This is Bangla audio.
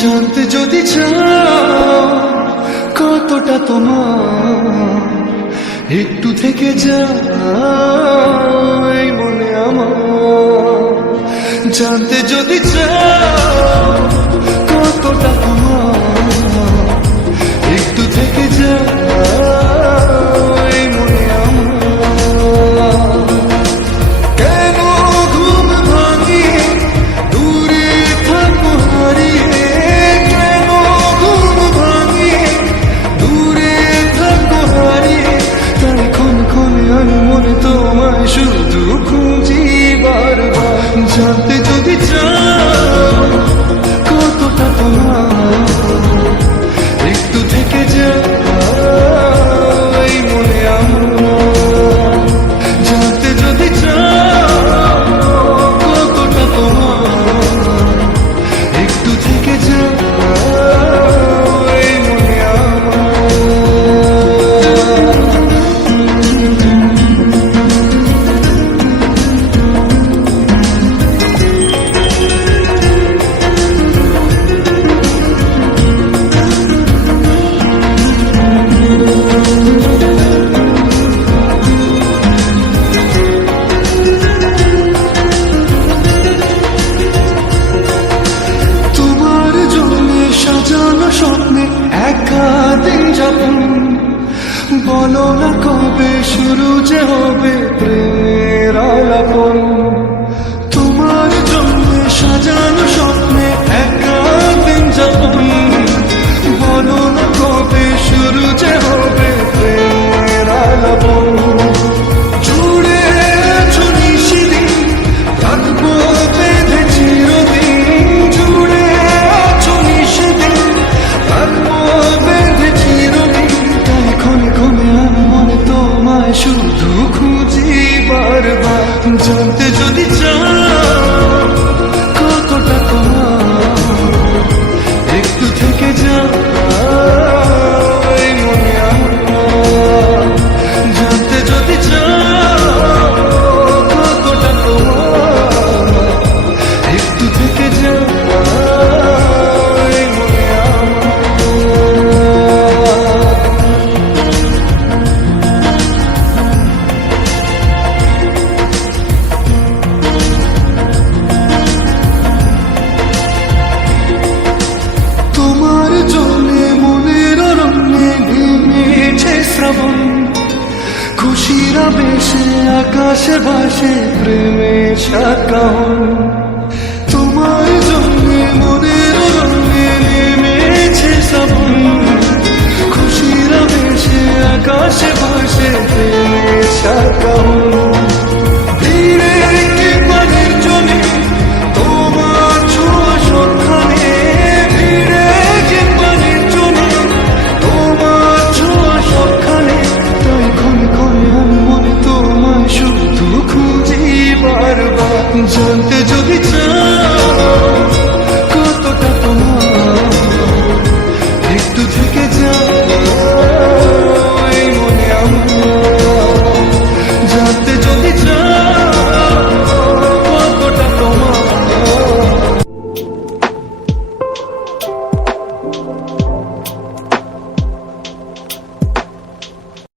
জানতে যদি চাও কতটা তোমার, একটু থেকে যাও এই মনে আমার। জানতে যদি চাও কতটা তোমার, একটু থেকে যাও এই মনে আমার। কেন ঘুম ভাঙিয়ে দূরে থাকো হারিয়ে, কেন ঘুম ভাঙিয়ে দূরে থাকো হারিয়ে, তাই ক্ষণে ক্ষণে আমি মনে তোমায় শুধু খুঁজি বারবার। জানতে যদি চাও কতটা তোমার, একটু থেকে যাও এই মনে আমার। জানতে যদি চাও কতটা তোমার, একটু থেকে যাও এই মনে আমার। স্বপ্নে একা দিন যাপন, বলো না কবে শুরু যে হবে প্রেমের আলাপন। তোমার জন্য সাজানো স্বপ্নে একা দিন যাপন, বলো না কবে শুরু যে হবে প্রেমের আলাপন। জুড়ে আছো নিশিদিন, থাকবো বেঁধে চিরদিন। জুড়ে আছো নিশিদিন, থাকবো বেঁধে চিরদিন। তাই ক্ষণে ক্ষণে আমি মনে তোমায় শুধু খুঁজি বারবার। জানতে যদি চাও কতটা তোমার, একটু থেকে যাও এই মনে আমার। জানতে যদি চাও কতটা তোমার, একটু থেকে যাও এই মনে আমার। তোমার জন্যে মনের অরণ্যে নেমেছে শ্রাবণ, খুশিরা বেশে আকাশে ভাসে প্রেমের সাকাহন। তোমার জন্যে মনের অরণ্যে নেমেছে শ্রাবণ, খুশিরা বেশে আকাশে ভাসে প্রেমের সাকাহন।